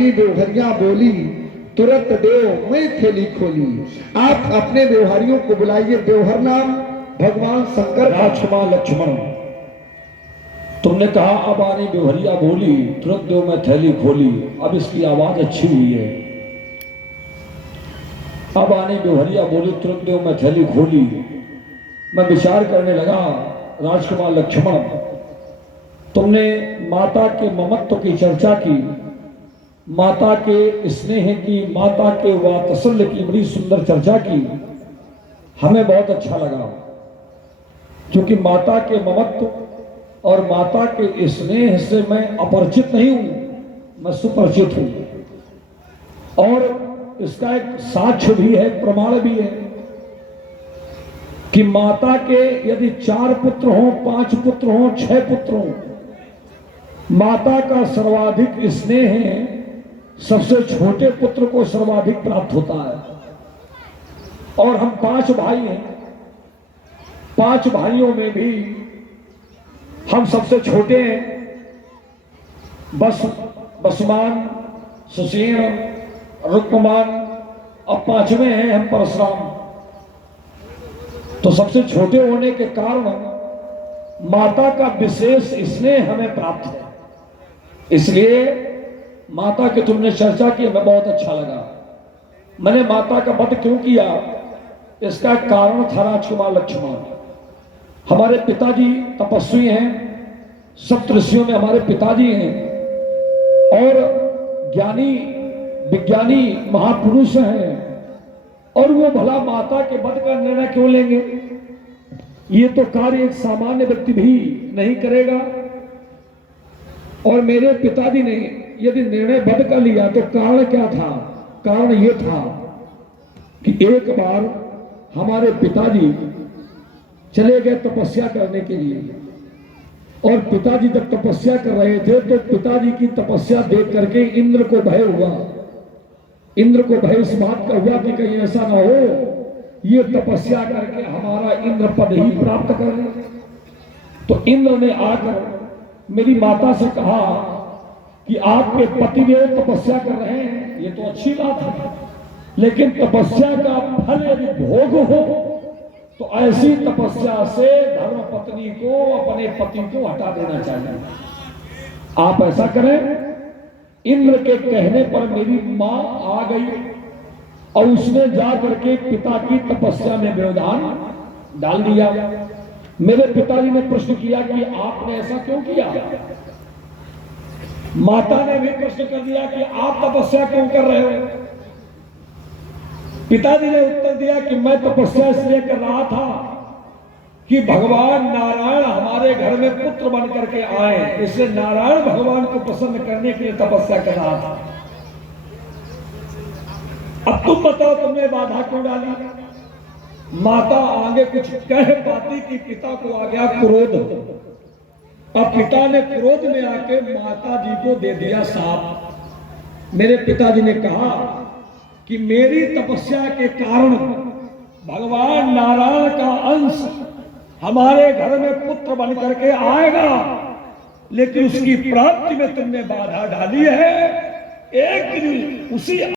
आईनी व्यवहारिया बोली, तुरंत देव मैं थैली खोली। आप अपने व्यवहारियों को बुलाइए। व्यवहार नाम भगवान शंकर राक्षमा लक्ष्मण, तुमने कहा अब आनी व्यवहारिया बोली, तुरंत देव मैं थैली खोली। अब इसकी आवाज अच्छी हुई है। अब आनी व्यवहारिया बोली, तुरंत देव मैं थैली खोली। मैं विचार करने लगा, राजकुमार लक्ष्मण, तुमने माता के ममत्व की चर्चा की, माता के स्नेह की, माता के वात्सल्य की बड़ी सुंदर चर्चा की। हमें बहुत अच्छा लगा, क्योंकि माता के ममत्व और माता के स्नेह से मैं अपरिचित नहीं हूं, मैं सुपरिचित हूं। और इसका एक साक्ष्य भी है, प्रमाण भी है कि माता के यदि 4 पुत्र हों, 5 पुत्र हों, 6 पुत्र हों, माता का सर्वाधिक स्नेह है, सबसे छोटे पुत्र को सर्वाधिक प्राप्त होता है। और हम 5 भाई हैं, 5 भाइयों में भी हम सबसे छोटे हैं। बसमान, सुसेन, रुक्मान, अब 5वें हैं हम परशुराम। तो सबसे छोटे होने के कारण माता का विशेष स्नेह हमें प्राप्त है। इसलिए माता की तुमने चर्चा की, हमें बहुत अच्छा लगा। मैंने माता का वध क्यों किया, इसका कारण था राजकुमार लक्ष्मण। हमारे पिताजी तपस्वी हैं, सप्तऋषियों में हमारे पिताजी हैं और ज्ञानी विज्ञानी महापुरुष हैं, और वो भला माता के वध का निर्णय क्यों लेंगे? ये तो कार्य एक सामान्य व्यक्ति भी नहीं करेगा। और मेरे पिताजी ने यदि निर्णय वध का लिया तो कारण क्या था? कारण ये था कि एक बार हमारे पिताजी चले गए तपस्या करने के लिए, और पिताजी जब तपस्या कर रहे थे तो पिताजी की तपस्या देख करके इंद्र को भय हुआ। इंद्र को भय इस बात का हुआ कि कहीं ऐसा ना हो ये तपस्या करके हमारा इंद्र पद ही प्राप्त कर ले। तो इंद्र ने आकर मेरी माता से कहा कि आपके पतिदेव तपस्या कर रहे हैं, ये तो अच्छी बात है, लेकिन तपस्या का फल यदि भोग हो तो ऐसी तपस्या से धर्म पत्नी को, अपने पति को हटा देना चाहिए। आप ऐसा करें। इंद्र के कहने पर मेरी मां आ गई और उसने जा करके पिता की तपस्या में व्यवधान डाल दिया। मेरे पिताजी ने प्रश्न किया कि आपने ऐसा क्यों किया? माता ने भी प्रश्न कर दिया कि आप तपस्या क्यों कर रहे हो? पिताजी ने उत्तर दिया कि मैं तपस्या इसलिए कर रहा था कि भगवान नारायण हमारे घर में पुत्र बन करके आए, इसलिए नारायण भगवान को प्रसन्न करने के लिए तपस्या कर रहा था। अब तुम बताओ, तुमने बाधा क्यों डाली? माता आगे कुछ कह पाती कि पिता को आ गया क्रोध। अब पिता ने क्रोध में आके माता जी को दे दिया साप। मेरे पिताजी ने कहा कि मेरी तपस्या के कारण भगवान नारायण का अंश हमारे घर में पुत्र बन करके आएगा, लेकिन उसकी प्राप्ति में तुमने बाधा डाली है। एक दिन उसी